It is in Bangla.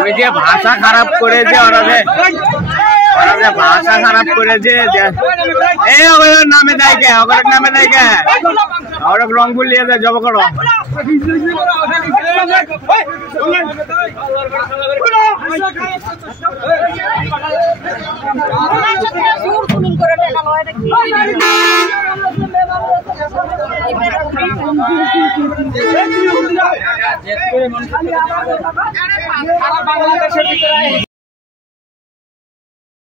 ওই যে ভাষা খারাপ করেছে ওরা যে ভাষা খারাপ করেছে নামে দেয় কে ওর নামে দেয় কে ওরা রংপুর নিয়ে যায় জব করো বাংলাদেশের